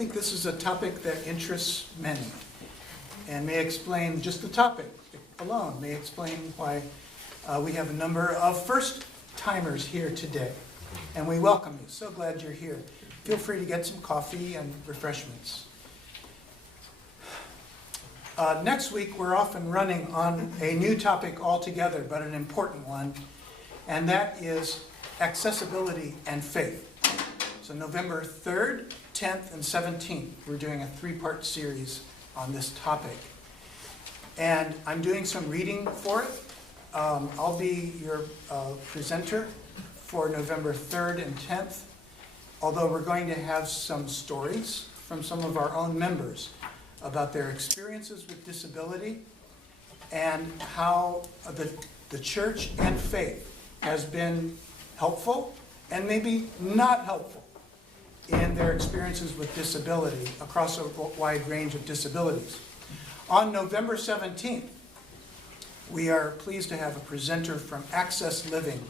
I think this is a topic that interests many and may explain, just the topic alone, may explain why we have a number of first-timers here today. And we welcome you. So glad you're here. Feel free to get some coffee and refreshments. Next week, we're off and running on a new topic altogether, but an important one, and that is accessibility and faith. So November 3rd, 10th, and 17th, we're doing a three-part series on this topic. And I'm doing some reading for it. I'll be your presenter for November 3rd and 10th, although we're going to have some stories from some of our own members about their experiences with disability and how the church and faith has been helpful and maybe not helpful in their experiences with disability across a wide range of disabilities. On November 17th, we are pleased to have a presenter from Access Living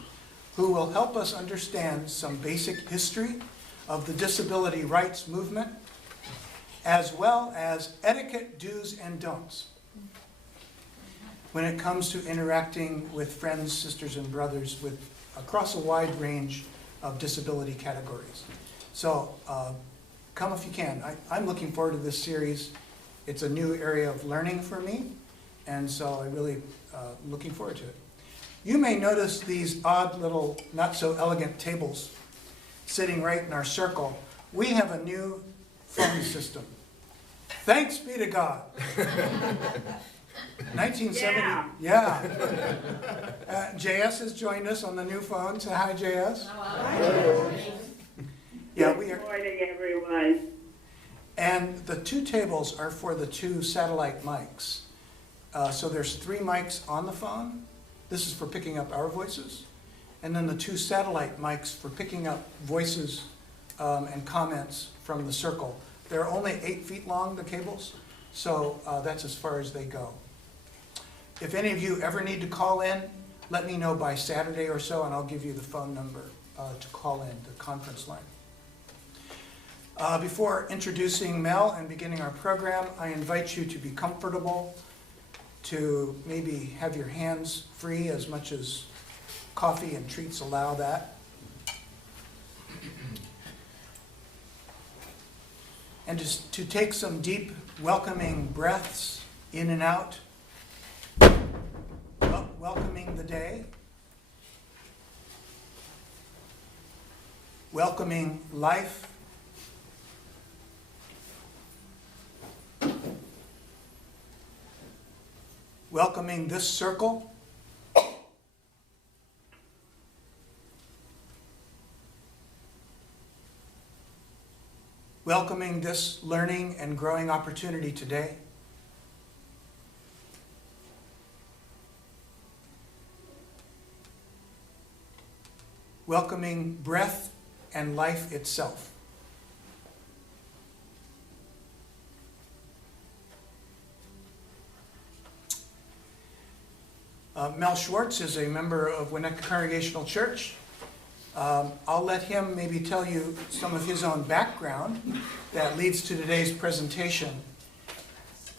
who will help us understand some basic history of the disability rights movement, as well as etiquette do's and don'ts when it comes to interacting with friends, sisters, and brothers across a wide range of disability categories. So come if you can. I'm looking forward to this series. It's a new area of learning for me, and so I'm really looking forward to it. You may notice these odd little, not so elegant tables sitting right in our circle. We have a new phone system. Thanks be to God. 1970. Yeah. JS has joined us on the new phone. Say hi, JS. Hello. Yeah, Good morning, everyone. And the two tables are for the two satellite mics. So there's three mics on the phone. This is for picking up our voices. And then the two satellite mics for picking up voices and comments from the circle. They're only 8 feet long, the cables, so that's as far as they go. If any of you ever need to call in, let me know by Saturday or so, and I'll give you the phone number to call in, the conference line. Before introducing Mel and beginning our program, I invite you to be comfortable, to maybe have your hands free as much as coffee and treats allow that. And just to take some deep, welcoming breaths in and out, welcoming the day, welcoming life, welcoming this circle, welcoming this learning and growing opportunity today, welcoming breath and life itself. Mel Schwartz is a member of Winnetka Congregational Church. I'll let him maybe tell you some of his own background that leads to today's presentation.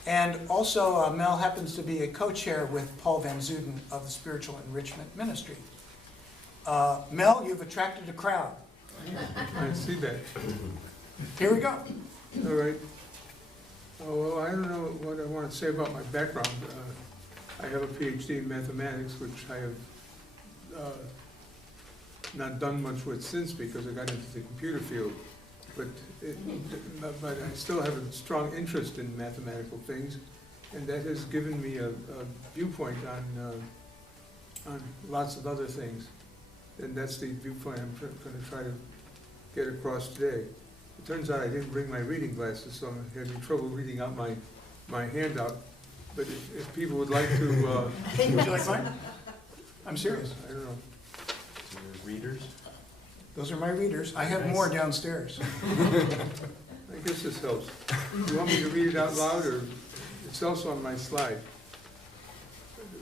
And also, Mel happens to be a co-chair with Paul Van Zuden of the Spiritual Enrichment Ministry. Mel, you've attracted a crowd. I see that. Here we go. All right. Oh, well, I don't know what I want to say about my background. I have a PhD in mathematics, which I have not done much with since because I got into the computer field. But I still have a strong interest in mathematical things, and that has given me a viewpoint on lots of other things. And that's the viewpoint I'm going to try to get across today. It turns out I didn't bring my reading glasses, so I'm having trouble reading out my handout. But if people would like to... Would you like mine? I'm serious. I don't know. Readers? Those are my readers. I have more downstairs. I guess this helps. Do you want me to read it out loud, or it's also on my slide?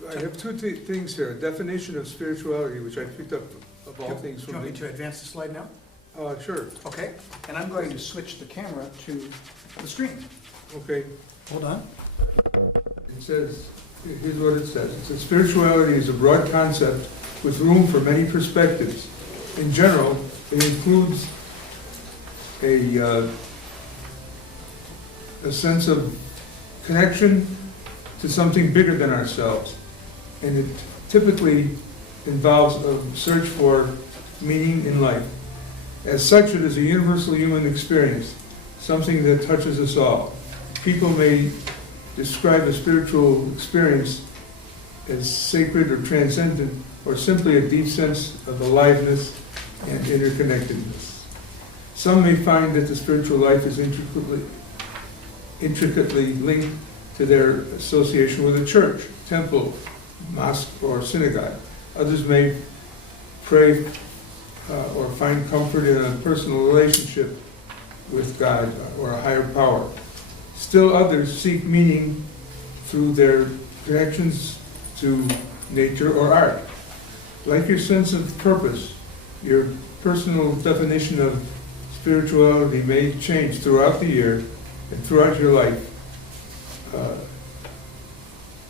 I have two things here. A definition of spirituality, which I picked up of all things Do you from want me to advance the slide now? Sure, Okay, and I'm going to switch the camera to the screen. okay. Hold on. It says, here's what it says. It says, spirituality is a broad concept with room for many perspectives. In general, it includes a sense of connection to something bigger than ourselves. And it typically involves a search for meaning in life. As such, it is a universal human experience, something that touches us all. People may describe a spiritual experience as sacred or transcendent, or simply a deep sense of aliveness and interconnectedness. Some may find that the spiritual life is intricately linked to their association with a church, temple, mosque, or synagogue. Others may pray or find comfort in a personal relationship with God or a higher power. Still others seek meaning through their connections to nature or art. Like your sense of purpose, your personal definition of spirituality may change throughout the year and throughout your life,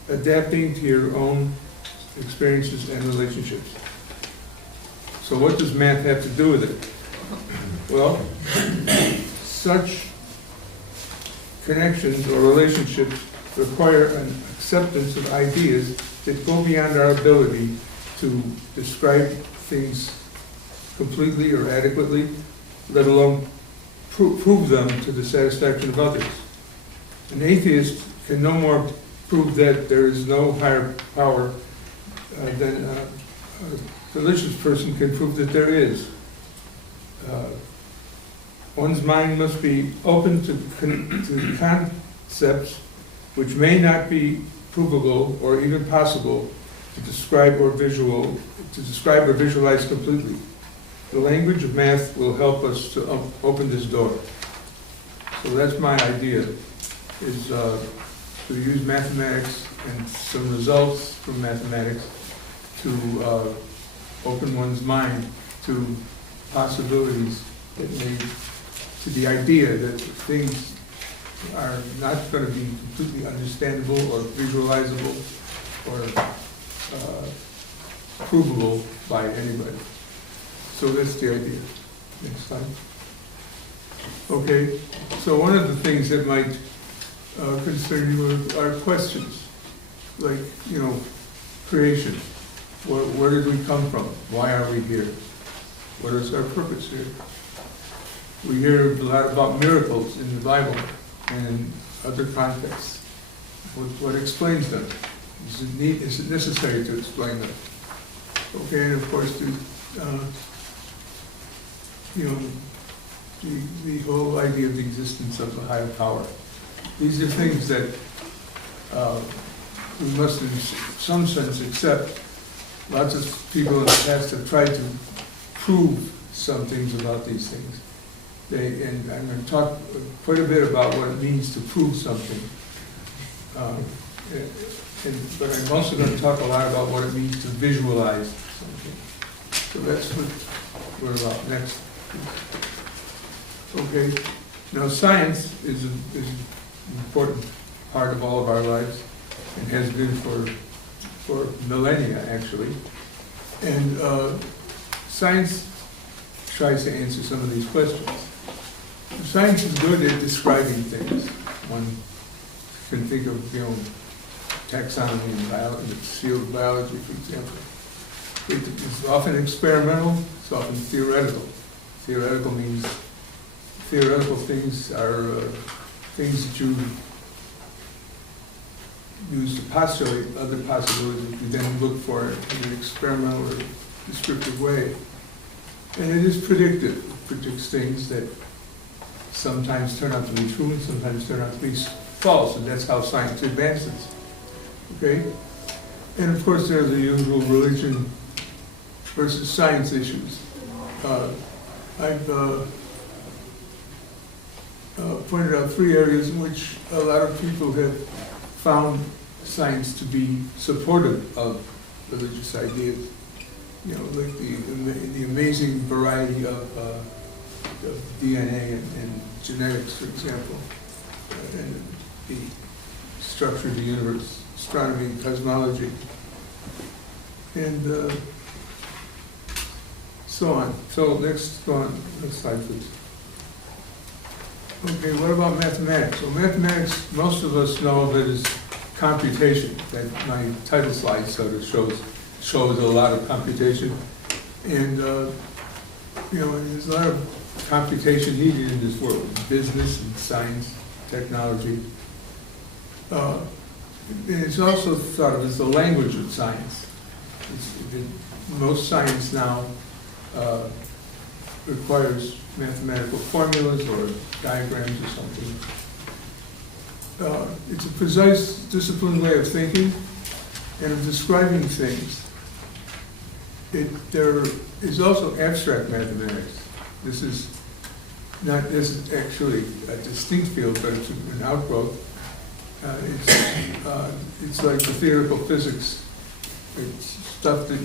adapting to your own experiences and relationships. So what does math have to do with it? Well, such connections or relationships require an acceptance of ideas that go beyond our ability to describe things completely or adequately, let alone prove them to the satisfaction of others. An atheist can no more prove that there is no higher power than a religious person can prove that there is. One's mind must be open to concepts which may not be provable or even possible to describe or visualize completely. The language of math will help us to open this door. So that's my idea, is to use mathematics and some results from mathematics to open one's mind to possibilities that may, to the idea that things are not going to be completely understandable or visualizable or provable by anybody. So that's the idea. Next slide. Okay, so one of the things that might concern you are questions, like, creation. Where did we come from? Why are we here? What is our purpose here? We hear a lot about miracles in the Bible and in other contexts. What explains them? Is it necessary to explain them? Okay, and of course, the whole idea of the existence of a higher power. These are things that we must, in some sense, accept. Lots of people in the past have tried to prove some things about these things. And I'm going to talk quite a bit about what it means to prove something. But I'm also going to talk a lot about what it means to visualize something. So that's what we're about next. Okay. Now, science is an important part of all of our lives and has been for millennia, actually. And science tries to answer some of these questions. Science is good at describing things. One can think of, taxonomy in the field of biology, for example. It's often experimental, it's often theoretical. Theoretical means theoretical things are things that you use to postulate other possibilities that you then look for in an experimental or descriptive way. And it is predictive. It predicts things that sometimes turn out to be true and sometimes turn out to be false, and that's how science advances. Okay? And of course, there are the usual religion versus science issues. I've pointed out 3 areas in which a lot of people have found science to be supportive of religious ideas. Like the amazing variety of of DNA and genetics, for example, and the structure of the universe, astronomy and cosmology, and so on. So next, go on, next slide, please. Okay, what about mathematics? Well, mathematics, most of us know of it as computation. That my title slide sort of shows a lot of computation, and you know, there's a lot of computation needed in this world, business and science, technology. And it's also thought of as the language of science. Most science now requires mathematical formulas or diagrams or something. It's a precise, disciplined way of thinking and of describing things. There is also abstract mathematics. This is actually a distinct field, but it's an outgrowth. It's like the theoretical physics. It's stuff that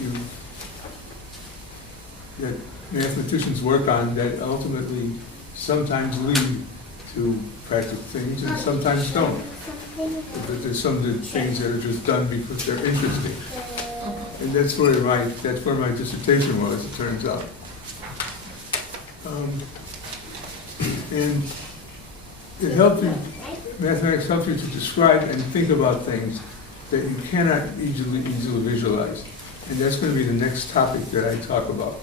mathematicians work on that ultimately sometimes lead to practical things and sometimes don't. But there's some things that are just done because they're interesting. And that's where my dissertation was, it turns out. And mathematics helps you to describe and think about things that you cannot easily visualize. And that's going to be the next topic that I talk about.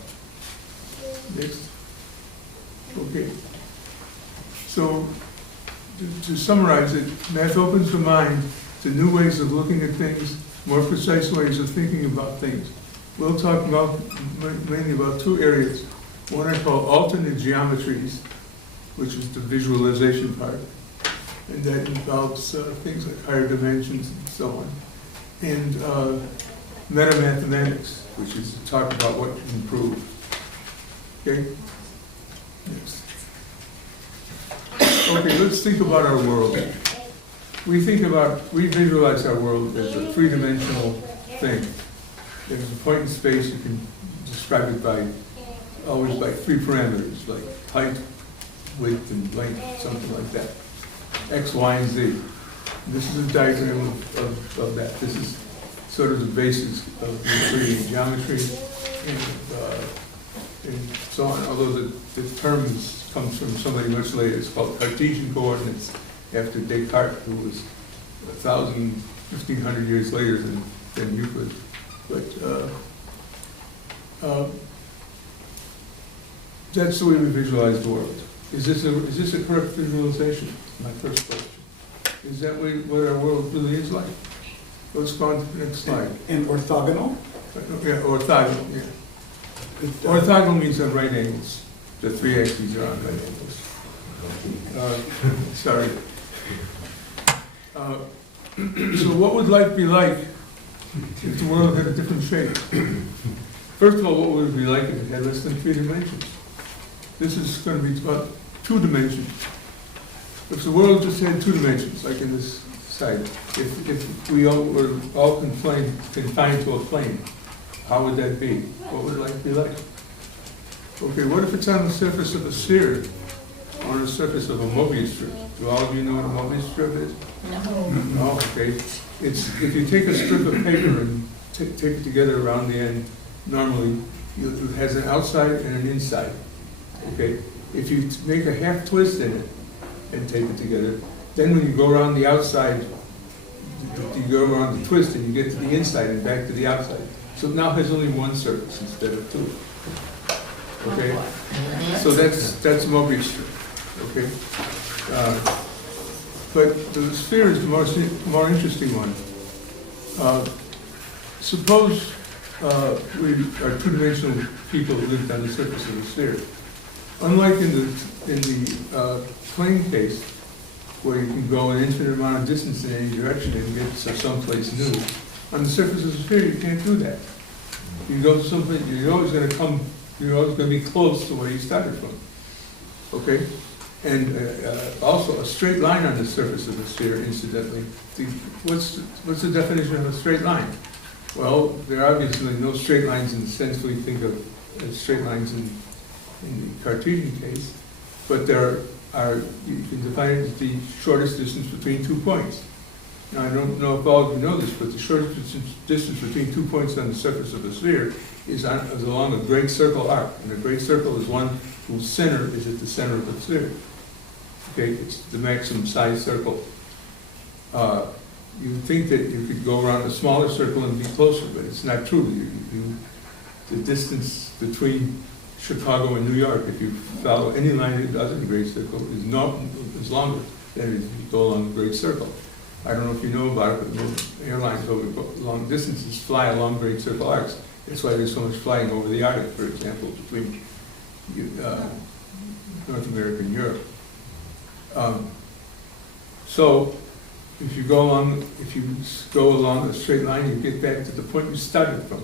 Next. Okay. So, to summarize it, math opens the mind to new ways of looking at things, more precise ways of thinking about things. We'll talk mainly about two areas. One I call alternate geometries, which is the visualization part, and that involves things like higher dimensions and so on. And metamathematics, which is to talk about what can prove. Okay? Next. Okay, let's think about our world. We visualize our world as a three-dimensional thing. There's a point in space, you can describe it always by three parameters, like height, width, and length, something like that. X, Y, and Z. This is a diagram of that. This is sort of the basis of Euclidean geometry and so on, although the term comes from somebody much later. It's called Cartesian coordinates, after Descartes, who was 1,500 years later than Euclid. But that's the way we visualize the world. Is this a correct visualization? My first question. Is that what our world really is like? Let's go on to the next slide. And orthogonal? Yeah, orthogonal, yeah. Orthogonal means on right angles. The three axes are on right angles. Sorry. So what would life be like if the world had a different shape? First of all, what would it be like if it had less than 3 dimensions? This is going to be about 2 dimensions. If the world just had 2 dimensions, like in this side, if we all were all confined to a plane, how would that be? What would life be like? Okay, what if it's on the surface of a sphere, or on the surface of a Mobius strip? Do all of you know what a Mobius strip is? No. Oh, okay. It's if you take a strip of paper and take it together around the end, normally it has an outside and an inside. Okay. If you make a half twist in it and tape it together, then when you go around the outside, you go around the twist and you get to the inside and back to the outside. So it now has only one surface instead of 2. Okay, so that's Mobius strip. Okay, but the sphere is the more interesting one. Suppose we are 2-dimensional people who lived on the surface of the sphere. Unlike in the plane case, where you can go an infinite amount of distance in any direction and get to someplace new, on the surface of the sphere you can't do that. You go to someplace, you're always going to be close to where you started from. Okay? And also a straight line on the surface of the sphere, incidentally. What's the definition of a straight line? Well, there are obviously no straight lines in the sense we think of as straight lines in the Cartesian case, but you can define it as the shortest distance between 2 points. Now, I don't know if all of you know this, but the shortest distance between 2 points on the surface of a sphere is along a great circle arc, and a great circle is one whose center is at the center of the sphere. Okay, it's the maximum size circle. You would think that you could go around a smaller circle and be closer, but it's not true. The distance between Chicago and New York, if you follow any line that does in a great circle, is longer than if you go along the great circle. I don't know if you know about it, but most airlines over long distances fly along great circle arcs. That's why there's so much flying over the Arctic, for example, between North America and Europe. So if you go along a straight line, you get back to the point you started from.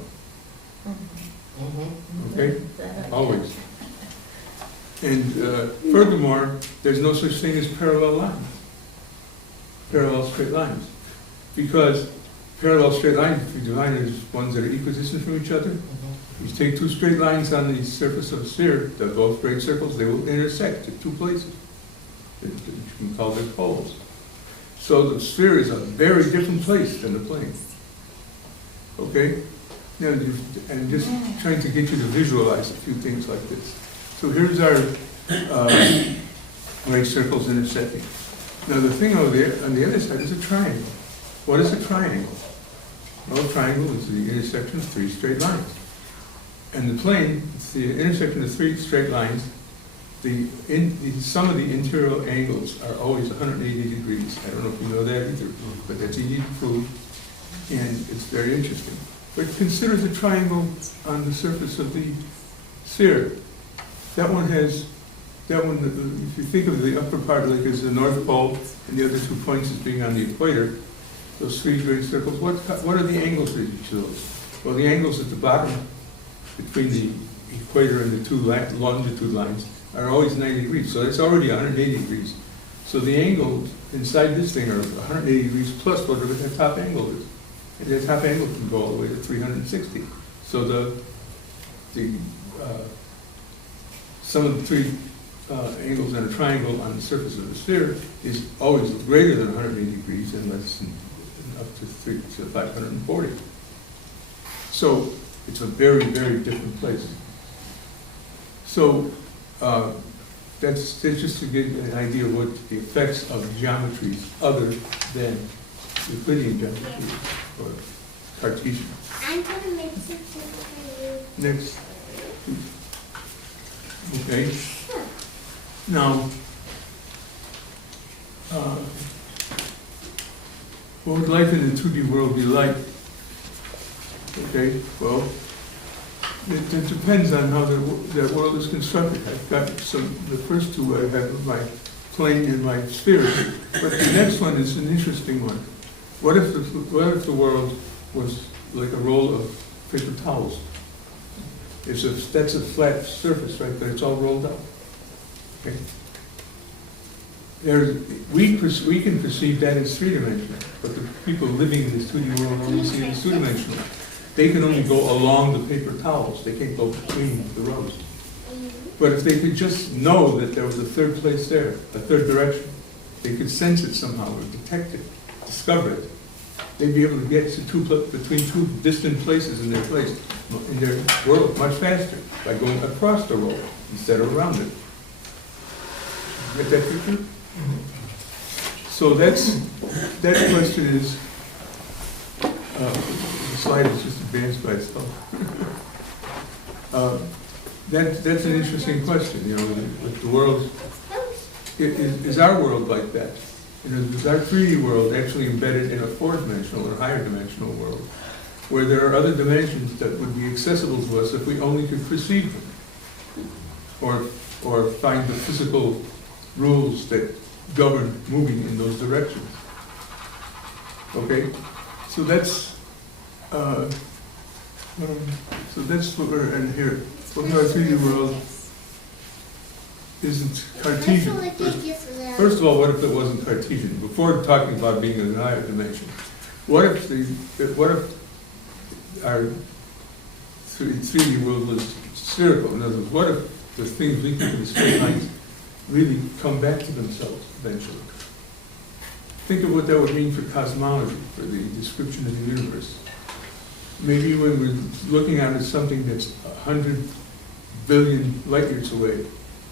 Okay? Always. And furthermore, there's no such thing as parallel lines, parallel straight lines. Because parallel straight lines, if you define it as ones that are equidistant from each other, you take two straight lines on the surface of a sphere, they're both great circles, they will intersect at two places. You can call them poles. So the sphere is a very different place than the plane. Okay? Now, and just trying to get you to visualize a few things like this. So here's our great circles intersecting. Now the thing on the other side is a triangle. What is a triangle? Well, a triangle is the intersection of three straight lines. And the plane, it's the intersection of three straight lines. The sum of the interior angles are always 180 degrees. I don't know if you know that either, but that's easy to prove, and it's very interesting. But consider the triangle on the surface of the sphere. That one, if you think of the upper part like as the North Pole and the other 2 points as being on the equator, those three great circles, what are the angles for each of those? Well, the angles at the bottom between the equator and the two longitude lines are always 90 degrees, so that's already 180 degrees. So the angles inside this thing are 180 degrees plus whatever the top angle is. And the top angle can go all the way to 360. So the sum of the three angles in a triangle on the surface of the sphere is always greater than 180 degrees and less than up to 540. So it's a very, very different place. So that's just to give an idea of what the effects of geometries other than Euclidean geometry or Cartesian. I'm gonna make something for you. Next. Okay. Now, what would life in the 2D world be like? Okay, well, it depends on how that world is constructed. I've got the first two I have my plane and my sphere, but the next one is an interesting one. What if the world was like a roll of paper towels? That's a flat surface, right? But it's all rolled up. Okay. We can perceive that as three-dimensional, but the people living in this 2D world only see it as two-dimensional. They can only go along the paper towels. They can't go between the rows. But if they could just know that there was a third place there, a third direction, they could sense it somehow or detect it, discover it. They'd be able to get to between two distant places in their world much faster by going across the roll instead of around it. Get that picture? So that question is, the slide is just advanced by itself. That's an interesting question, you know, if the world, is our world like that? You know, is our 3D world actually embedded in a 4-dimensional or higher dimensional world, where there are other dimensions that would be accessible to us if we only could perceive them, or find the physical rules that govern moving in those directions? Okay, so that's what we're in here. Well, our 3D world isn't Cartesian. First of all, what if it wasn't Cartesian? Before talking about being in a higher dimension, what if our 3D world was spherical? In other words, what if the things we think of as finites really come back to themselves eventually. Think of what that would mean for cosmology, for the description of the universe. Maybe when we're looking at something that's 100 billion light years away,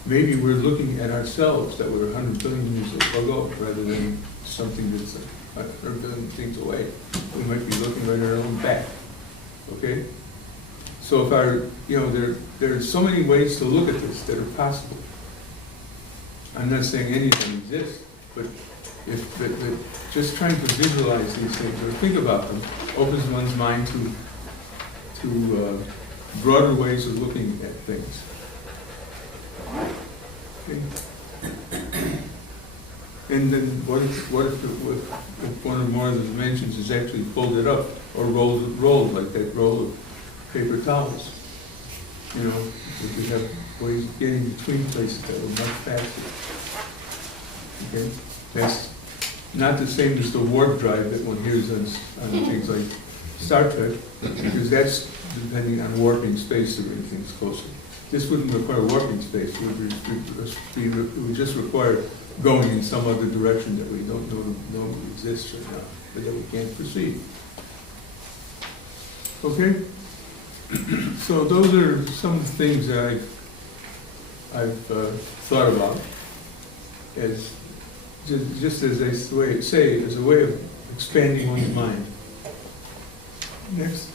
maybe we're looking at ourselves that were 100 billion years ago, rather than something that's 100 billion things away. We might be looking right at our own back, okay? So if there are so many ways to look at this that are possible. I'm not saying any of them exist, but just trying to visualize these things or think about them opens one's mind to broader ways of looking at things. Okay. And then what if one or more of the dimensions is actually folded up or rolled like that roll of paper towels? You know, we could have ways of getting between places that were much faster. Okay, that's not the same as the warp drive that one hears on things like Star Trek, because that's depending on warping space to bring things closer. This wouldn't require warping space. It would just require going in some other direction that we don't know exists right now, but that we can't perceive. Okay? So those are some of the things that I've thought about as just as I say, as a way of expanding one's mind. Next.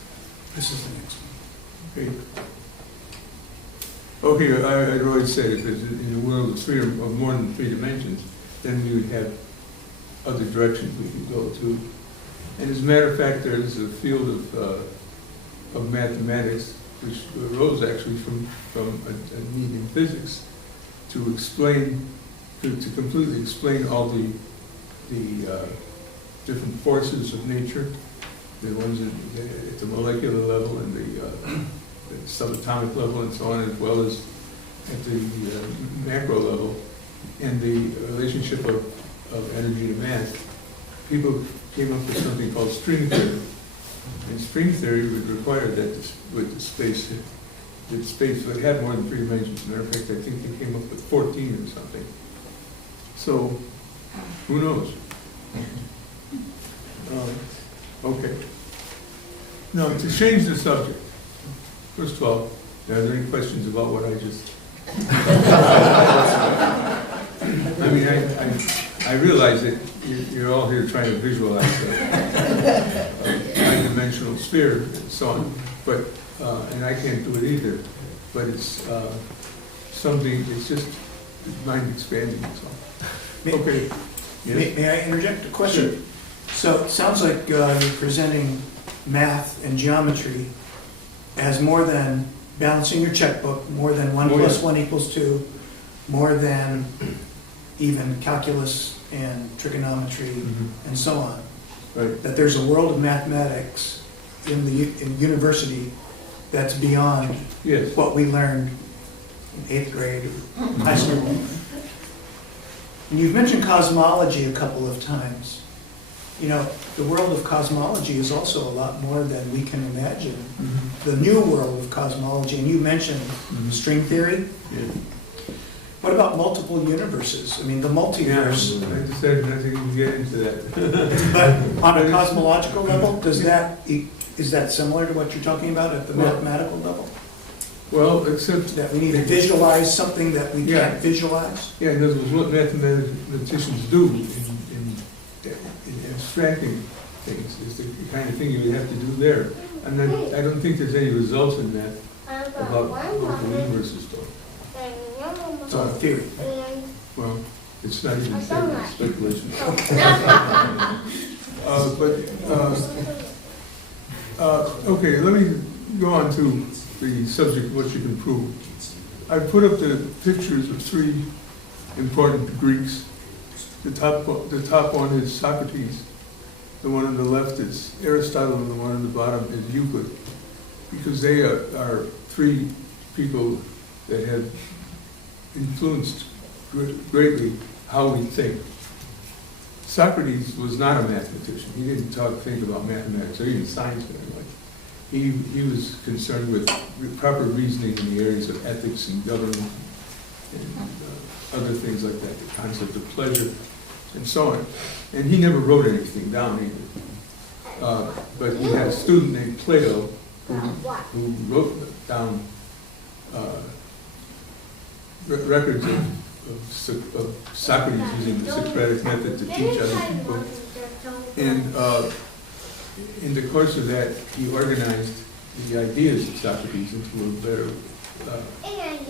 This is the next one. Okay. Okay, I'd already said if it's in a world of more than 3 dimensions, then we would have other directions we could go to. And as a matter of fact, there's a field of mathematics which arose actually from a need in physics to explain, to completely explain all the different forces of nature, the ones at the molecular level and the subatomic level and so on, as well as at the macro level, and the relationship of energy to mass. People came up with something called string theory. And string theory would require that the space would have more than 3 dimensions. As a matter of fact, I think they came up with 14 or something. So, who knows? Okay. Now, to change the subject, first of all, are there any questions about what I just... I mean, I realize that you're all here trying to visualize a high-dimensional sphere and so on, but, and I can't do it either, but it's something, it's just mind expanding, that's all. Okay. Yes? May I interject a question? Sure. So it sounds like you're presenting math and geometry as more than balancing your checkbook, more than 1 plus 1 equals 2, more than even calculus and trigonometry and so on. Right. That there's a world of mathematics in university that's beyond Yes. what we learned in 8th grade or high school. And you've mentioned cosmology a couple of times. You know, the world of cosmology is also a lot more than we can imagine. The new world of cosmology, and you mentioned string theory. Yeah. What about multiple universes? I mean, the multiverse. I decided not to even get into that. But on a cosmological level, is that similar to what you're talking about at the mathematical level? Well, except... That we need to visualize something that we can't visualize? Yeah, in other words, what mathematicians do in abstracting things is the kind of thing you would have to do there. And I don't think there's any results in that about what the universe is doing. It's on theory. Well, it's not even speculation. Okay, let me go on to the subject of what you can prove. I put up the pictures of 3 important Greeks. The top one is Socrates. The one on the left is Aristotle, and the one on the bottom is Euclid, because they are 3 people that have influenced greatly how we think. Socrates was not a mathematician. He didn't think about mathematics or even science anyway. he was concerned with proper reasoning in the areas of ethics and government and other things like that, the concept of pleasure and so on. And he never wrote anything down either. But he had a student named Plato who wrote down records of Socrates using the Socratic method to teach other people. And in the course of that, he organized the ideas of Socrates into a better,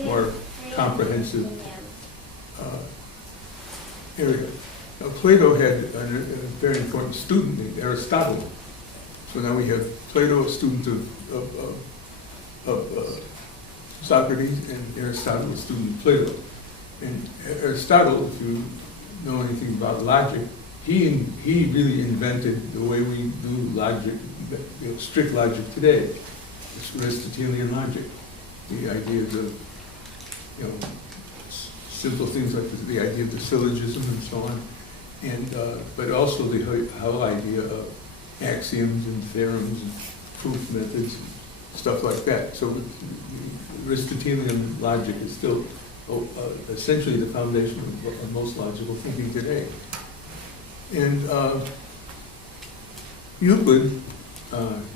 more comprehensive area. Now, Plato had a very important student named Aristotle. So now we have Plato, a student of Socrates, and Aristotle, a student of Plato. And Aristotle, if you know anything about logic, he really invented the way we do logic, strict logic today. It's Aristotelian logic. The ideas of, simple things like the idea of the syllogism and so on, and but also the whole idea of axioms and theorems and proof methods, and stuff like that. So Aristotelian logic is still essentially the foundation of most logical thinking today. And Euclid,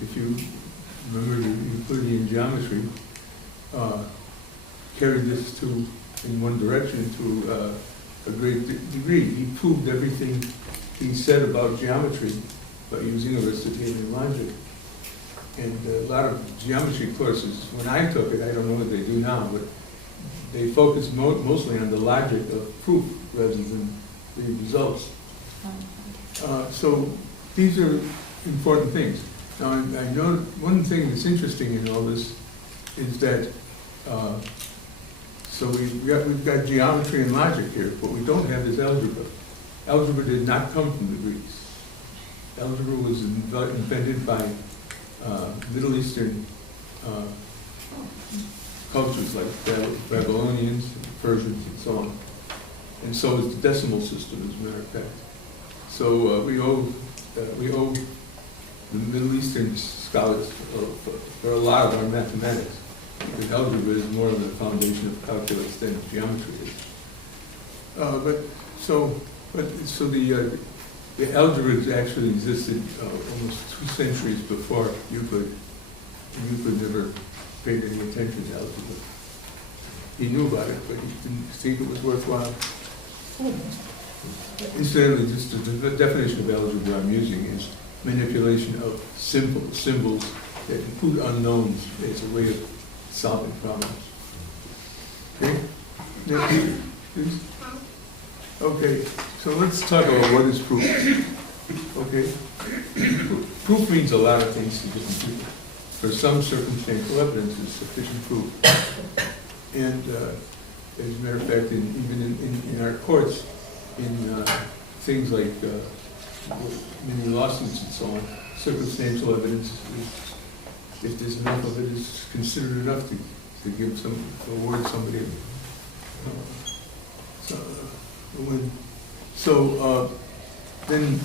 if you remember the Euclidean geometry, carried this in one direction to a great degree. He proved everything he said about geometry by using Aristotelian logic. And a lot of geometry courses, when I took it, I don't know what they do now, but they focus mostly on the logic of proof rather than the results. So these are important things. Now, I know one thing that's interesting in all this is that so we've got geometry and logic here, but we don't have this algebra. Algebra did not come from the Greeks. Algebra was invented by Middle Eastern cultures like Babylonians, Persians, and so on. And so is the decimal system, as a matter of fact. So we owe the Middle Eastern scholars for a lot of our mathematics. Because algebra is more of the foundation of calculus than geometry is. So the algebra actually existed almost 2 centuries before Euclid. And Euclid never paid any attention to algebra. He knew about it, but he didn't think it was worthwhile. Incidentally, just the definition of algebra I'm using is manipulation of symbols that include unknowns as a way of solving problems. Okay? Next, please. Okay, so let's talk about what is proof. Okay? Proof means a lot of things to different people. For some, circumstantial evidence is sufficient proof. And as a matter of fact, even in our courts, in things like many lawsuits and so on, circumstantial evidence is, if there's enough of it, is considered enough to give award somebody a win. So then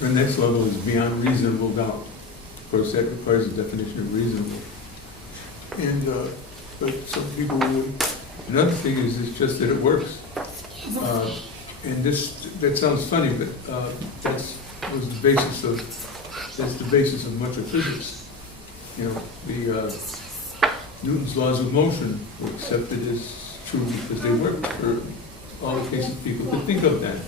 the next level is beyond reasonable doubt. Of course, that requires a definition of reasonable. And but some people would. Another thing is it's just that it works. And that sounds funny, but that's the basis of much of physics. You know, the Newton's laws of motion were accepted as true because they worked for all the cases people could think of then.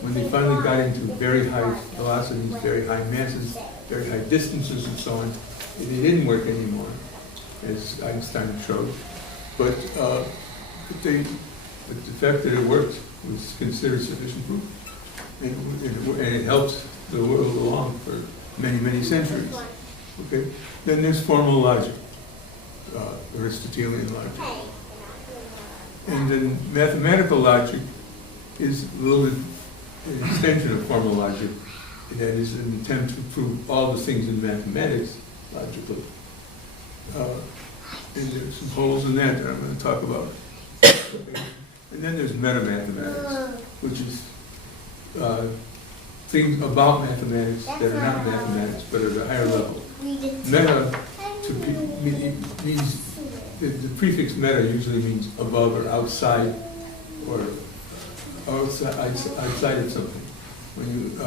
When they finally got into very high velocities, very high masses, very high distances and so on, they didn't work anymore, as Einstein showed. But the fact that it worked was considered sufficient proof. And it helped the world along for many, many centuries. Okay? Then there's formal logic, Aristotelian logic. And then mathematical logic is a little bit an extension of formal logic. And that is an attempt to prove all the things in mathematics logically. And there's some holes in that I'm going to talk about. Okay. And then there's metamathematics, which is things about mathematics that are not mathematics, but at a higher level. read it. Meta means, the prefix meta usually means above or outside or outside of something. When you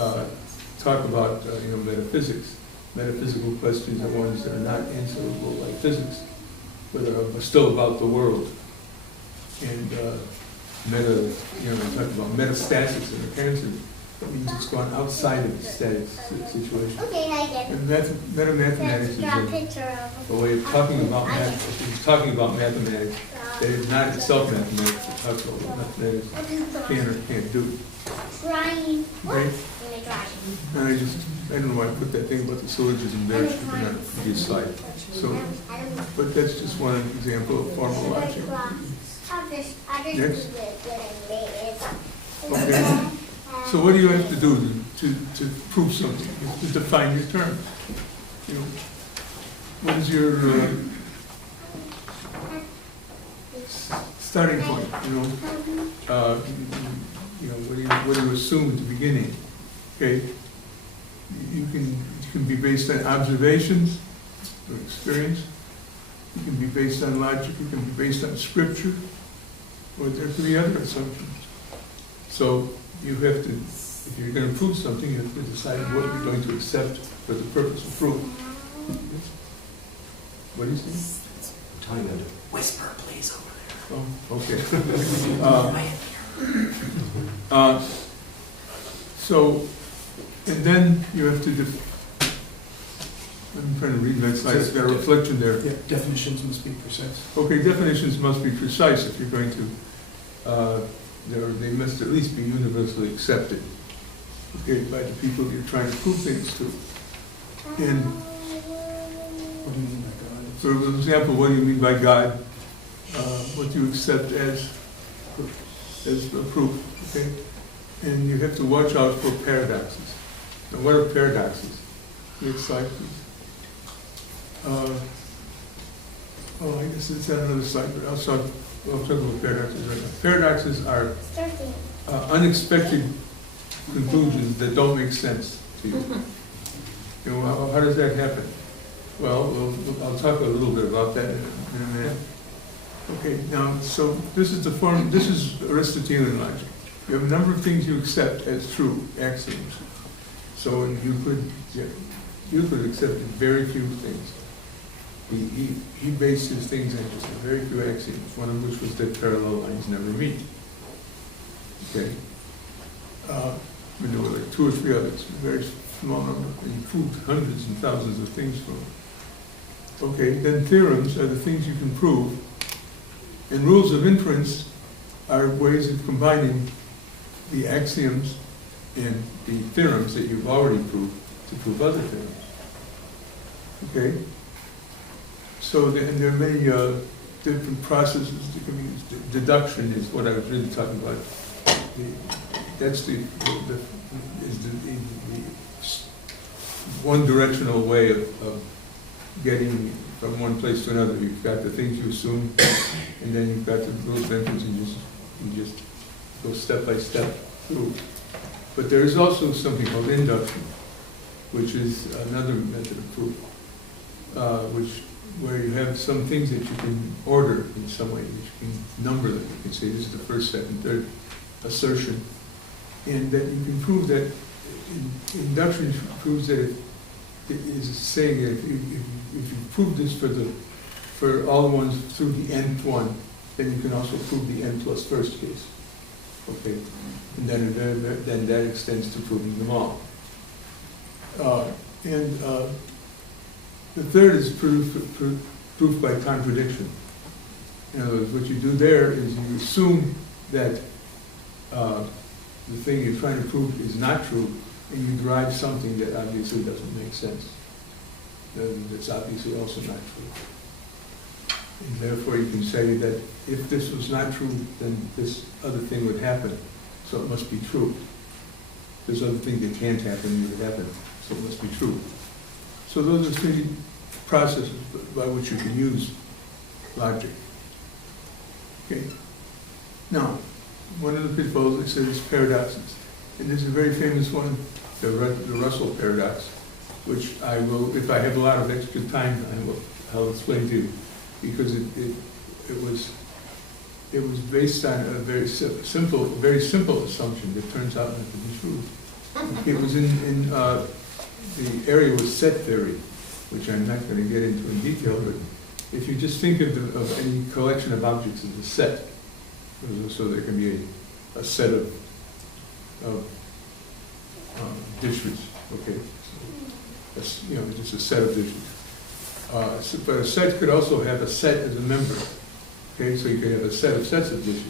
talk about metaphysics, metaphysical questions are ones that are not answerable like physics, but are still about the world. And meta, we talk about metastatics in the Cartesian. That means it's gone outside of the static situation. Okay, I get it. And metamathematics Draw a is picture of a way of talking about mathematics that is not itself mathematics. It talks about what mathematics can or can't do. Drawing. Okay? I'm And I don't know why I put that thing about the syllogism there, it should be on the previous slide. So, but that's just one example of formal logic. Next. Okay. So what do you have to do to prove something? You have to define your terms. What is your starting point? What do you assume at the beginning? Okay. You can be based on observations or experience. You can be based on logic. You can be based on scripture, or there could be other assumptions. So you have to, if you're going to prove something, you have to decide what you're going to accept for the purpose of proof. What do you think? Tell you to Whisper, please, over Oh, okay. So, and then you have to, I'm trying to read that slide, it's got a reflection there. Yeah, definitions must be precise. Okay, definitions must be precise if you're going to, they must at least be universally accepted, okay, by the people you're trying to prove things to. And What do you mean by God? for example, what do you mean by God? What do you accept as a proof, okay? And you have to watch out for paradoxes. Now, what are paradoxes? Next slide, please. I guess it's on another slide, but I'll talk about paradoxes right now. Paradoxes are unexpected conclusions that don't make sense to you. How does that happen? Well, I'll talk a little bit about that in a minute. Okay, now, so this is Aristotelian logic. You have a number of things you accept as true, axioms. So you could accept very few things. He based his things on just a very few axioms, one of which was that parallel lines never meet. Okay? There were like 2 or 3 others, a very small number. And you proved hundreds and thousands of things from it. Okay, then theorems are the things you can prove. And rules of inference are ways of combining the axioms and the theorems that you've already proved to prove other theorems. Okay? So there are many different processes that can be used. Deduction is what I was really talking about. That's the one-directional way of getting from one place to another. You've got the things you assume, and then you've got the rules of inference, and you just go step by step through. But there is also something called induction, which is another method of proof, where you have some things that you can order in some way, that you can number them. You can say this is the first, second, third assertion, and that you can prove that induction proves that it is saying that if you prove this for all the ones through the nth one, then you can also prove the n plus first case. Okay, and then that extends to proving them all. The third is proof by contradiction. In other words, what you do there is you assume that the thing you're trying to prove is not true, and you derive something that obviously doesn't make sense. That's obviously also not true. And therefore you can say that if this was not true, then this other thing would happen, so it must be true. This other thing that can't happen would happen, so it must be true. So those are 3 processes by which you can use logic. Okay. Now, one of the pitfalls I said is paradoxes. And there's a very famous one, the Russell paradox, which I will, if I have a lot of extra time, I'll explain to you, because it was based on a very simple assumption that turns out not to be true. It was in the area was set theory, which I'm not going to get into in detail, but if you just think of any collection of objects as a set, so there can be a set of dishes, okay? So, you know, just a set of dishes. But a set could also have a set as a member, okay? So you could have a set of sets of dishes.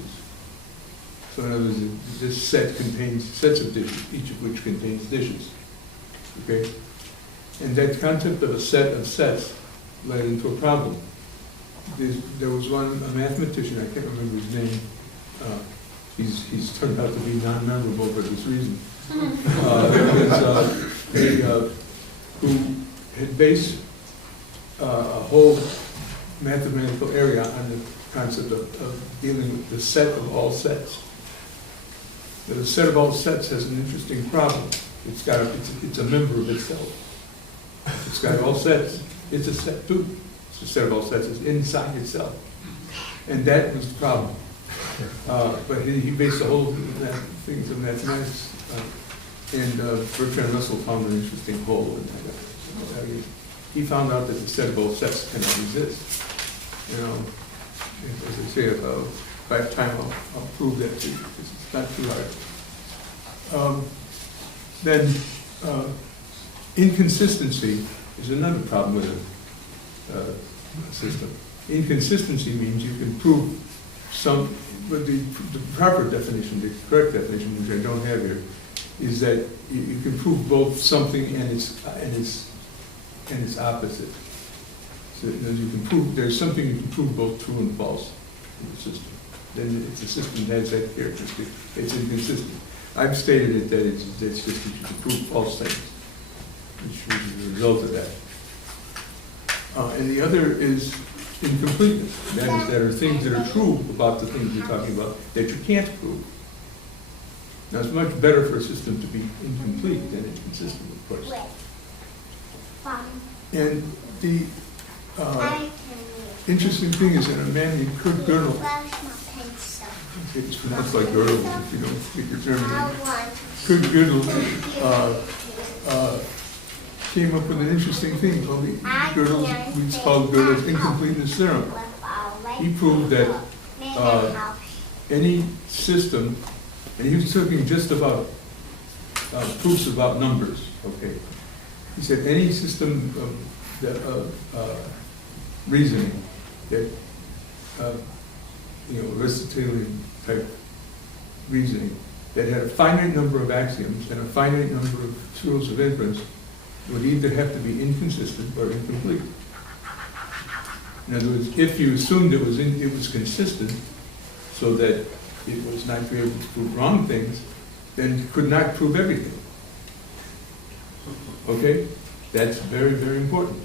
So in other words, this set contains sets of dishes, each of which contains dishes, okay? And that concept of a set of sets led into a problem. There was a mathematician, I can't remember his name, he's turned out to be non-memorable for this reason. Who had based a whole mathematical area on the concept of dealing with the set of all sets. But the set of all sets has an interesting problem. It's a member of itself. It's got all sets. It's a set too. It's a set of all sets. It's inside itself. And that was the problem. But he based the whole things of mathematics, and Bertrand Russell found an interesting hole in that. He found out that the set of all sets cannot exist. You know, as I say, if I have time, I'll prove that to you, because it's not too hard. Then inconsistency is another problem with a system. Inconsistency means you can prove some, but the proper definition, the correct definition, which I don't have here, is that you can prove both something and its opposite. So you can prove there's something you can prove both true and false in the system. Then it's a system that has that characteristic. It's inconsistent. I've stated it that it's just that you can prove false things, which is the result of that. And the other is incompleteness. That is, there are things that are true about the things you're talking about that you can't prove. Now, it's much better for a system to be incomplete than inconsistent, of course. And the interesting thing is that a man named Kurt Gödel, it's pronounced like Girdle if you don't speak your German. Kurt Gödel came up with an interesting thing called it's called Gödel's Incompleteness Theorem. He proved that any system, and he was talking just about proofs about numbers, okay? He said any system of reasoning that, Aristotelian type reasoning that had a finite number of axioms and a finite number of rules of inference would either have to be inconsistent or incomplete. In other words, if you assumed it was consistent, so that it was not be able to prove wrong things, then it could not prove everything. Okay? That's very, very important.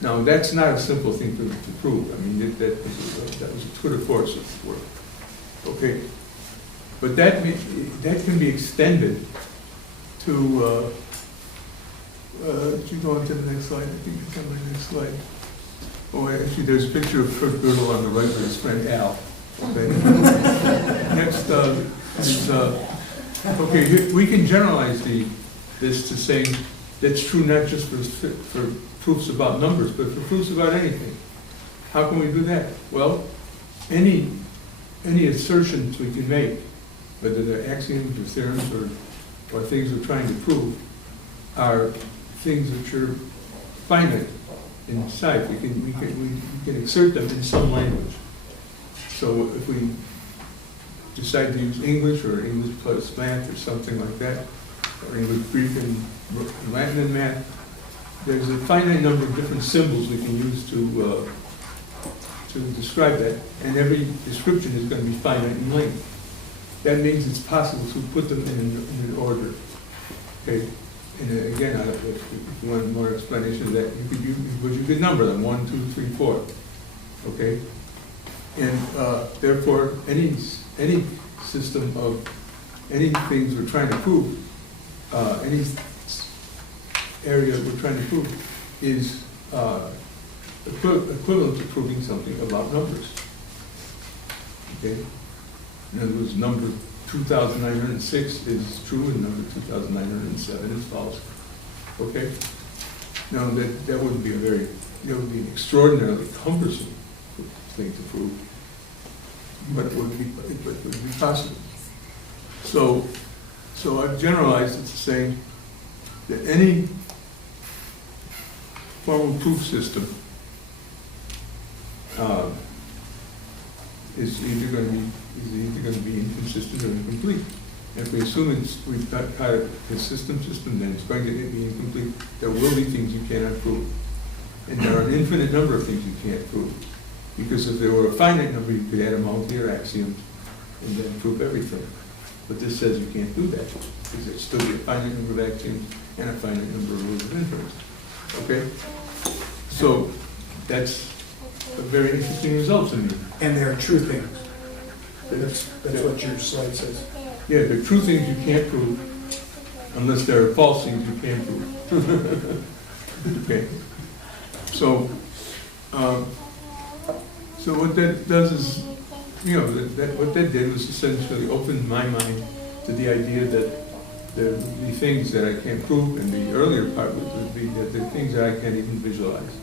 Now, that's not a simple thing to prove. I mean, that was a tour de force of work. Okay? But that can be extended to, if you go on to the next slide, I think it's on my next slide. Oh, actually, there's a picture of Kurt Gödel on the right with his friend Al. Okay? Next is, okay, we can generalize this to saying that's true not just for proofs about numbers, but for proofs about anything. How can we do that? Well, any assertions we can make, whether they're axioms or theorems or things we're trying to prove, are things which are finite in size. We can exert them in some language. So if we decide to use English or English plus math or something like that, or English, Greek, and Latin and math, there's a finite number of different symbols we can use to describe that, and every description is going to be finite in length. That means it's possible to put them in an order. Okay, and again, if you want more explanation of that, you could number them 1, 2, 3, 4. Okay, and therefore any system of any things we're trying to prove, area that we're trying to prove is equivalent to proving something about numbers. Okay? In other words, number 2,906 is true and number 2,907 is false. Okay? Now that wouldn't be that would be an extraordinarily cumbersome thing to prove, but it would be possible. So I've generalized it to say that any formal proof system is either going to be inconsistent or incomplete. And if we assume we've got a system, then it's going to be incomplete. There will be things you cannot prove. And there are an infinite number of things you can't prove. Because if there were a finite number, you could add them all to your axioms and then prove everything. But this says you can't do that, because there's still a finite number of axioms and a finite number of rules of inference. Okay? So that's a very interesting result to me. And they're true things. That's what your slide says. Yeah, there are true things you can't prove, unless there are false things you can prove. Okay. So what that does is, what that did was essentially open my mind to the idea that there would be things that I can't prove, and the earlier part would be that there are things that I can't even visualize.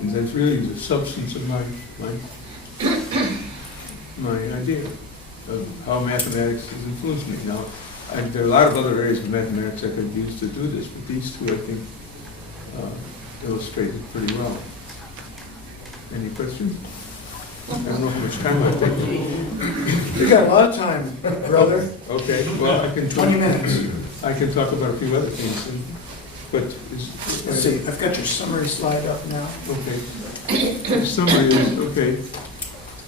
And that's really the substance of my idea of how mathematics has influenced me. Now, there are a lot of other areas of mathematics I could use to do this, but these two, I think, illustrate it pretty well. Any questions? I don't know how much time I take. You got a lot of time, brother. Okay, well, 20 minutes. I can talk about a few other things, but Let's see, I've got your summary slide up now. okay. The summary is, okay,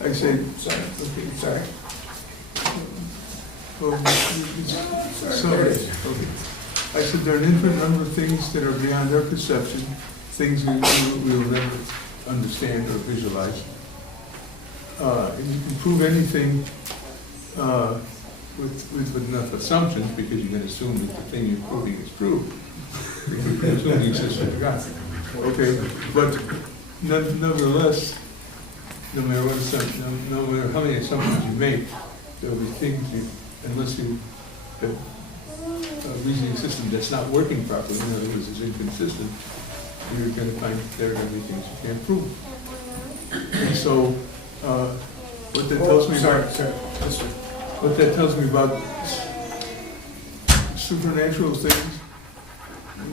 I say, Sorry. well, summary, okay. I said there are an infinite number of things that are beyond our perception, things we will never understand or visualize. And you can prove anything with enough assumptions, because you can assume that the thing you're proving is true. You can assume the existence of God. Okay, but nevertheless, no matter how many assumptions you make, there will be things unless you have a reasoning system that's not working properly, in other words, is inconsistent, you're going to find there are going to be things you can't prove. And so, what that tells me what that tells me about supernatural things,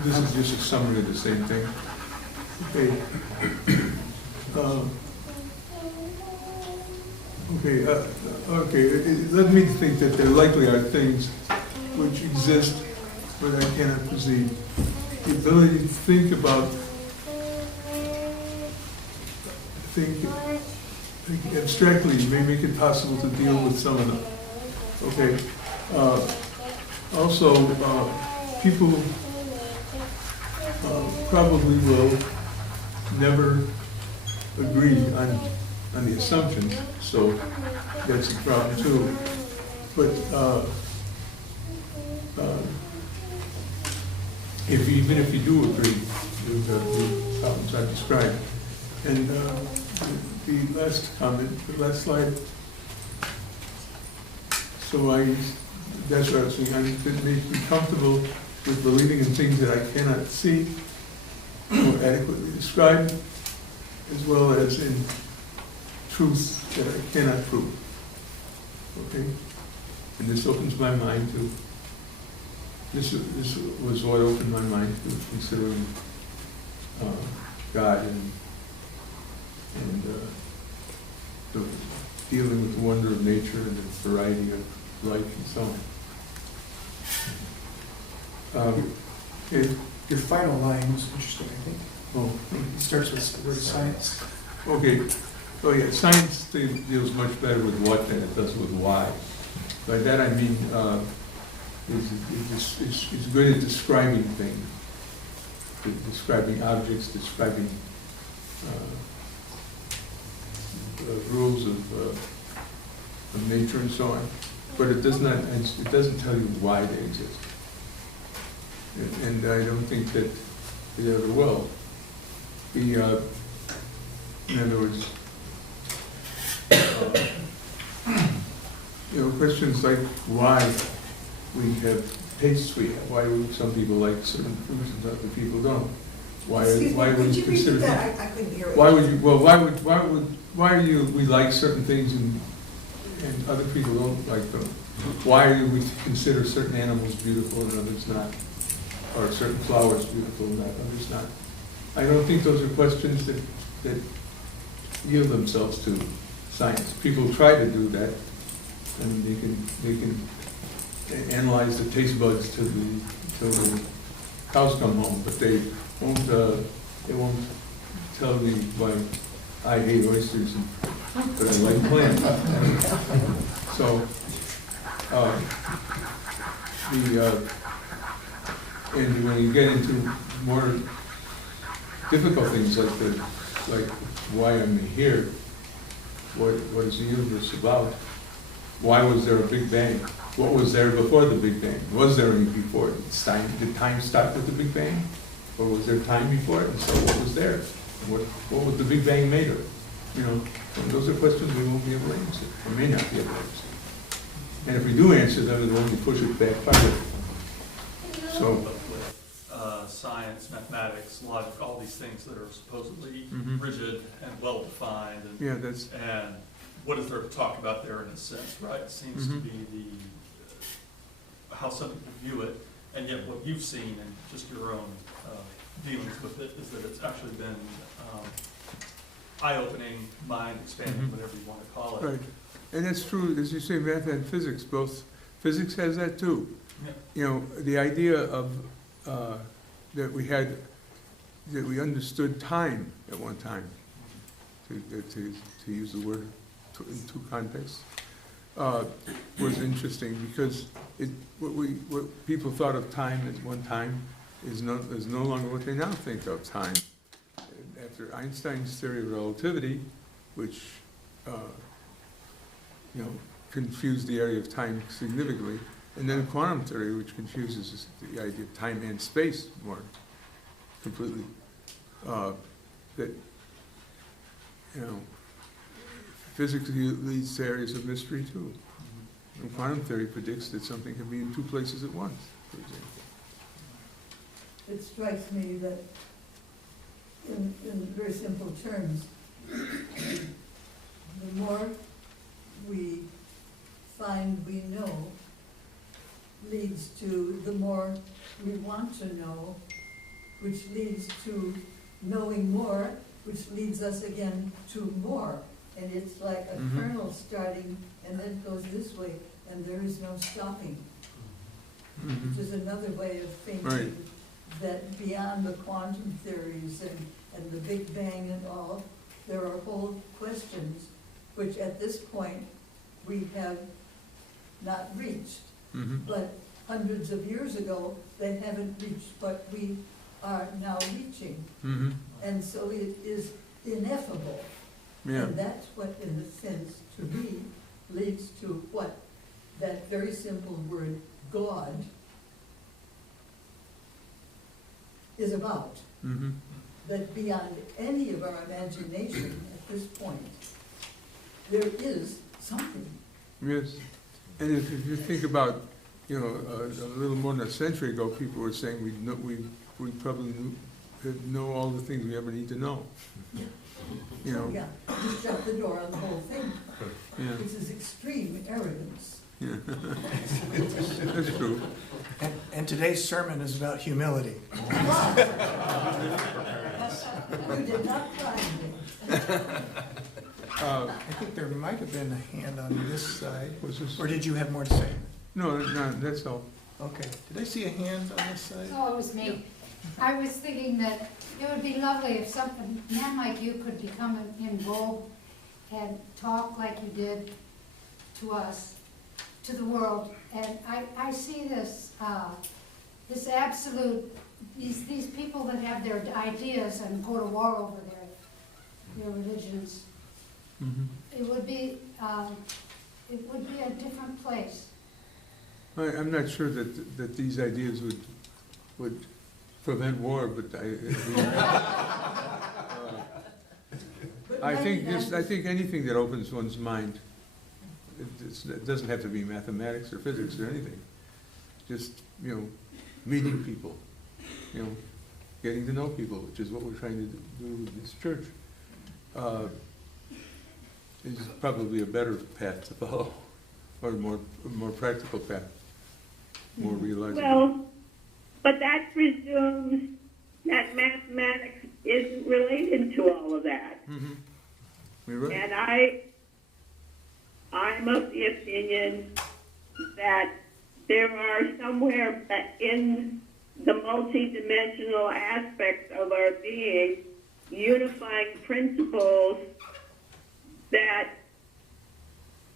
this is just a summary of the same thing. Okay. It led me to think that there likely are things which exist but I cannot perceive. The ability to think abstractly may make it possible to deal with some of them. Okay. Also, people probably will never agree on the assumptions, so that's a problem too. But even if you do agree with the problems I described, and the last comment, the last slide. So that's what I was saying. It makes me comfortable with believing in things that I cannot see or adequately describe, as well as in truths that I cannot prove. Okay? And this opens my mind to, this was what opened my mind to considering God and dealing with the wonder of nature and the variety of life and so on. Your final line was interesting, I think. Oh, It starts with the word science. okay. Oh yeah, science deals much better with what than it does with why. By that I mean, it's good at describing things, describing objects, describing rules of nature and so on, but it doesn't tell you why they exist. and I don't think that it ever will. In other words, questions like why we have tastes we have, why do some people like certain foods and other people don't? Why would Could you you consider repeat that? I couldn't hear it. why do we like certain things and other people don't like them? Why do we consider certain animals beautiful and others not? Or certain flowers beautiful and others not? I don't think those are questions that yield themselves to science. People try to do that, and they can analyze the taste buds till the cows come home, but they won't tell me why I hate oysters, but I like clams. So, and when you get into more difficult things like why am I here? What is the universe about? Why was there a Big Bang? What was there before the Big Bang? Was there any before? Did time start with the Big Bang? Or was there time before it? And so what was there? What was the Big Bang made of? And those are questions we won't be able to answer, or may not be able to answer. And if we do answer them, it'll only push it back farther. So, With science, mathematics, logic, all these things that are supposedly rigid and well-defined, and, yeah, that's, and what is there to talk about there in a sense, right? It seems to be how some people view it, and yet what you've seen and just your own dealings with it is that it's actually been eye-opening, mind-expanding, whatever you want to call it. right. And that's true, as you say, math and physics, both, physics has that too. Yeah. The idea of, that we understood time at one time, to use the word in two contexts, was interesting because what people thought of time at one time is no longer what they now think of time. After Einstein's theory of relativity, which confused the area of time significantly, and then quantum theory, which confuses the idea of time and space more completely. Physics leads to areas of mystery too. And quantum theory predicts that something can be in two places at once, for example. It strikes me that in very simple terms, the more we find we know leads to the more we want to know, which leads to knowing more, which leads us again to more. And it's like a kernel starting and then goes this way, and there is no stopping. Which is another way of thinking, Right. that beyond the quantum theories and the Big Bang and all, there are whole questions which at this point we have not reached. But hundreds of years ago, they haven't reached what we are now reaching. And so it is ineffable. Yeah. And that's what, in a sense, to me, leads to what that very simple word, God, is about. That beyond any of our imagination at this point, there is something. Yes. And if you think about, a little more than a century ago, people were saying we probably know all the things we ever need to know. Yeah, just shut the door on the whole thing, Yeah. which is extreme arrogance. Yeah. That's true. And today's sermon is about humility. You did not find me. I think there might have been a hand on this side. What's this? Or did you have more to say? No, that's all. Okay. Did I see a hand on this side? Oh, it was me. I was thinking that it would be lovely if a man like you could become in vogue and talk like you did to us, to the world. And I see this absolute, these people that have their ideas and go to war over their religions. It would be a different place. I'm not sure that these ideas would prevent war, but But I think maybe just, I think anything that opens one's mind, it doesn't have to be mathematics or physics or anything. Just, meeting people, getting to know people, which is what we're trying to do with this church. Is probably a better path to follow, or a more practical path, more realizable. Well, but that presumes that mathematics isn't related to all of that. Mm-hmm. You're right. And I'm of the opinion that there are somewhere in the multidimensional aspects of our being unifying principles that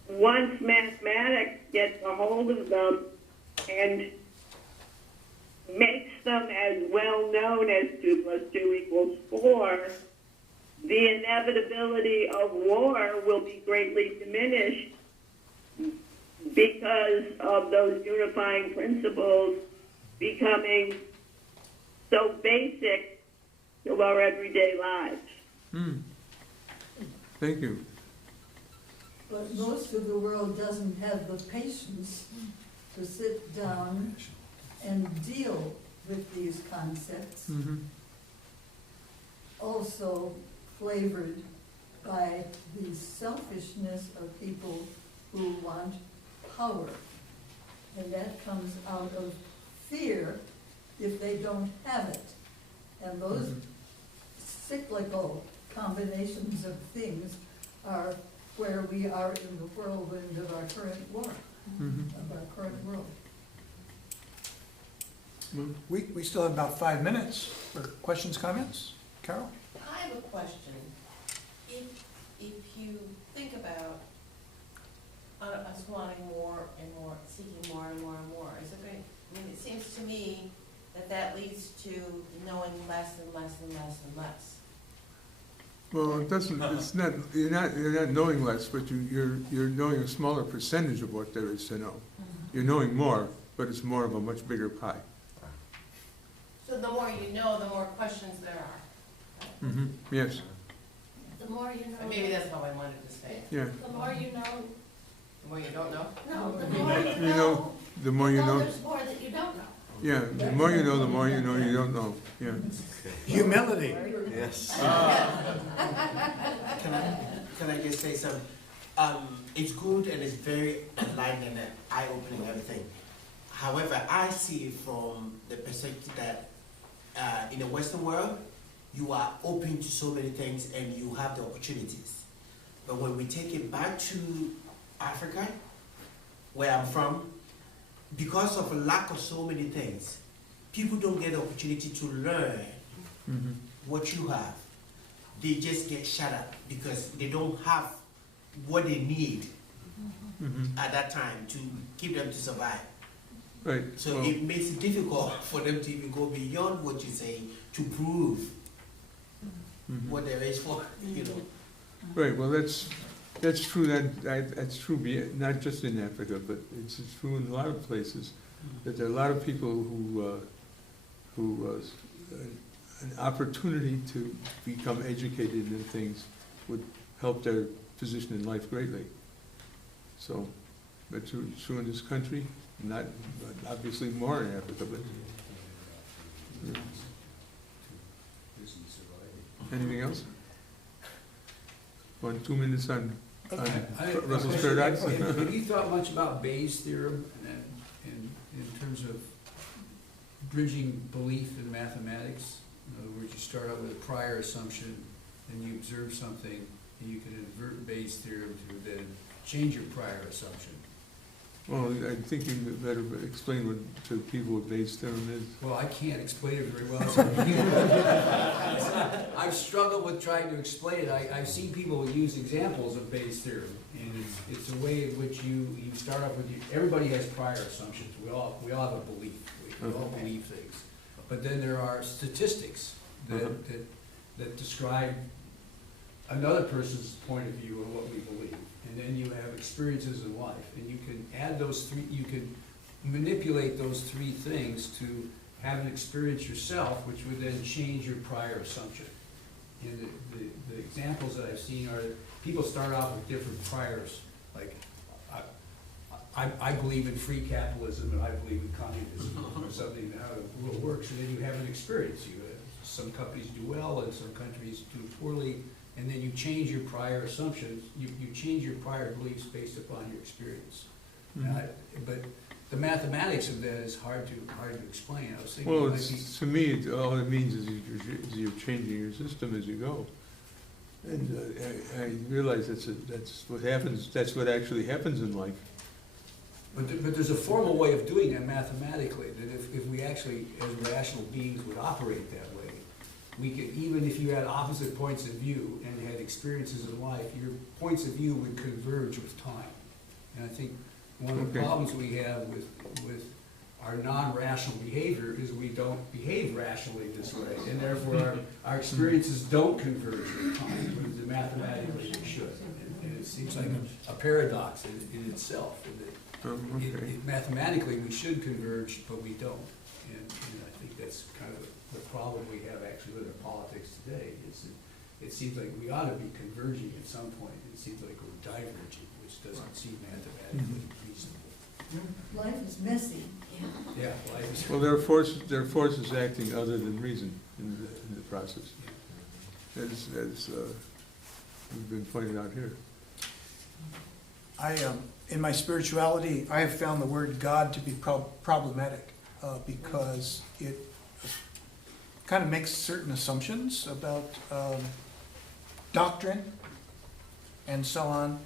once mathematics gets a hold of them and makes them as well known as 2 + 2 = 4, the inevitability of war will be greatly diminished because of those unifying principles becoming so basic to our everyday lives. Thank you. But most of the world doesn't have the patience to sit down and deal with these concepts, Mm-hmm. also flavored by the selfishness of people who want power. And that comes out of fear if they don't have it. And those cyclical combinations of things are where we are in the whirlwind of our current war, of our current world. We still have about 5 minutes for questions, comments. Carol? I have a question. If you think about us wanting more and more, seeking more and more and more, is it going, it seems to me that leads to knowing less and less and less and less. Well, it doesn't, it's not, you're not knowing less, but you're knowing a smaller percentage of what there is to know. You're knowing more, but it's more of a much bigger pie. So the more you know, the more questions there are. Yes, The more you know. And maybe that's how I wanted to say it. yeah. The more you know. The more you don't know? No, the more you You know, the more you know, there's more that you don't know. yeah, the more you know, the more you know you don't know, yeah. Humility. Yes. Can I just say something? It's good and it's very enlightening and eye-opening and everything. However, I see it from the perspective that in the Western world, you are open to so many things and you have the opportunities. But when we take it back to Africa, where I'm from, because of a lack of so many things, people don't get the opportunity to learn what you have. They just get shut up because they don't have what they need at that time to keep them to survive. Right. So Well, it makes it difficult for them to even go beyond what you say to prove what there is for, right, well, that's true, that's true, not just in Africa, but it's true in a lot of places, that there are a lot of people who an opportunity to become educated in things would help their position in life greatly. So, but true in this country, not, obviously more in Africa, but. Yeah. Anything else? 2 minutes on Russell's paradox? Have you thought much about Bayes' theorem in terms of bridging belief in mathematics? In other words, you start out with a prior assumption, then you observe something, and you can invert Bayes' theorem to then change your prior assumption. Well, I think you better explain to people what Bayes' theorem is. Well, I can't explain it very well. So I've struggled with trying to explain it. I've seen people use examples of Bayes' theorem, and it's a way in which you start off with, everybody has prior assumptions. We all have a belief. We all believe things. But then there are statistics that describe another person's point of view of what we believe. And then you have experiences in life, and you can add those three, you can manipulate those three things to have an experience yourself, which would then change your prior assumption. And the examples that I've seen are, people start off with different priors, like, I believe in free capitalism and I believe in communism, or something, how the world works, and then you have an experience. Some companies do well and some countries do poorly, and then you change your prior assumptions, you change your prior beliefs based upon your experience. But the mathematics of that is hard to explain. I was thinking, Well, it might be, to me, all it means is you're changing your system as you go. And I realize that's what happens, that's what actually happens in life. but there's a formal way of doing it mathematically, that if we actually, as rational beings, would operate that way, we could, even if you had opposite points of view and had experiences in life, your points of view would converge with time. And I think one of the problems we have with our non-rational behavior is we don't behave rationally this way, and therefore our experiences don't converge with time, whereas mathematically they should. And it seems like a paradox in itself, in that mathematically we should converge, but we don't. And I think that's kind of the problem we have actually with our politics today, is that it seems like we ought to be converging at some point. It seems like we're diverging, which doesn't seem mathematically reasonable. Life is messy. Yeah, life is. Well, there are forces acting other than reason in the process. As we've been pointed out here. In my spirituality, I have found the word God to be problematic because it kind of makes certain assumptions about doctrine and so on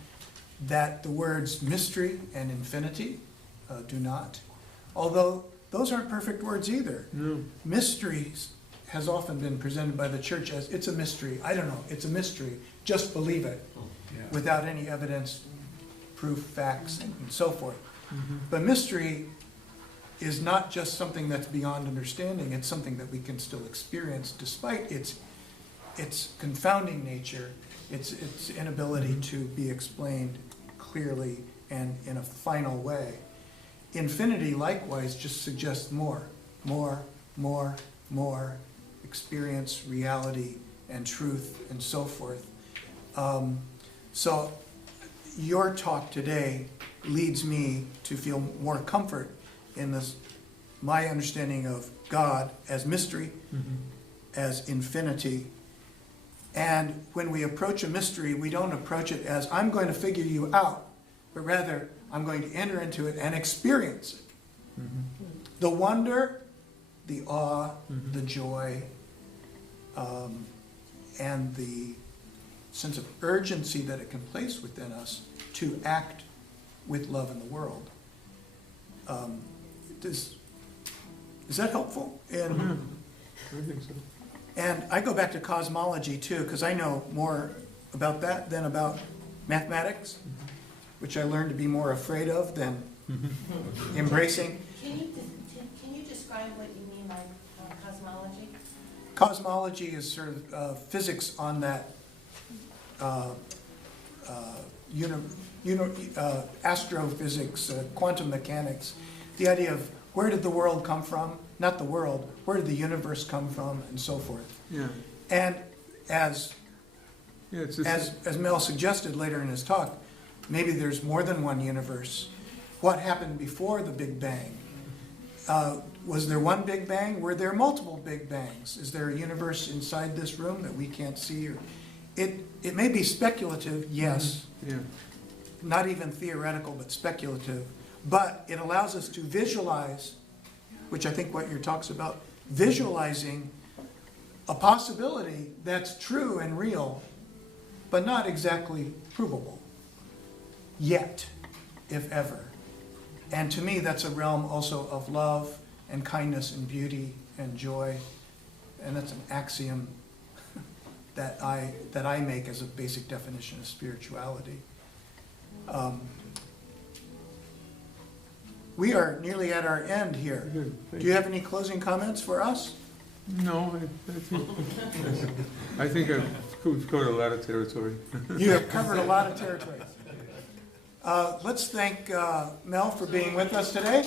that the words mystery and infinity do not. Although those aren't perfect words either. No. Mysteries has often been presented by the church as it's a mystery. I don't know, it's a mystery. Just believe it without any evidence, proof, facts, and so forth. But mystery is not just something that's beyond understanding. It's something that we can still experience despite its confounding nature, its inability to be explained clearly and in a final way. Infinity, likewise, just suggests more experience, reality, and truth, and so forth. So your talk today leads me to feel more comfort in this, my understanding of God as mystery, as infinity. And when we approach a mystery, we don't approach it as, I'm going to figure you out, but rather, I'm going to enter into it and experience it. The wonder, the awe, the joy, and the sense of urgency that it can place within us to act with love in the world. Is that helpful? I think so. And I go back to cosmology too, because I know more about that than about mathematics, which I learned to be more afraid of than embracing. Can you describe what you mean by cosmology? Cosmology is sort of physics on that astrophysics, quantum mechanics, the idea of where did the world come from? Not the world, where did the universe come from, and so forth. Yeah. And as It's just, as Mel suggested later in his talk, maybe there's more than one universe. What happened before the Big Bang? Was there one Big Bang? Were there multiple Big Bangs? Is there a universe inside this room that we can't see? Or it may be speculative, yes. yeah. Not even theoretical, but speculative. But it allows us to visualize, which I think what your talk's about, visualizing a possibility that's true and real, but not exactly provable yet, if ever. And to me, that's a realm also of love and kindness and beauty and joy. And that's an axiom that I make as a basic definition of spirituality. We are nearly at our end here. Good. Do you have any closing comments for us? No, I think we've covered a lot of territory. You have covered a lot of territory. Let's thank Mel for being with us today.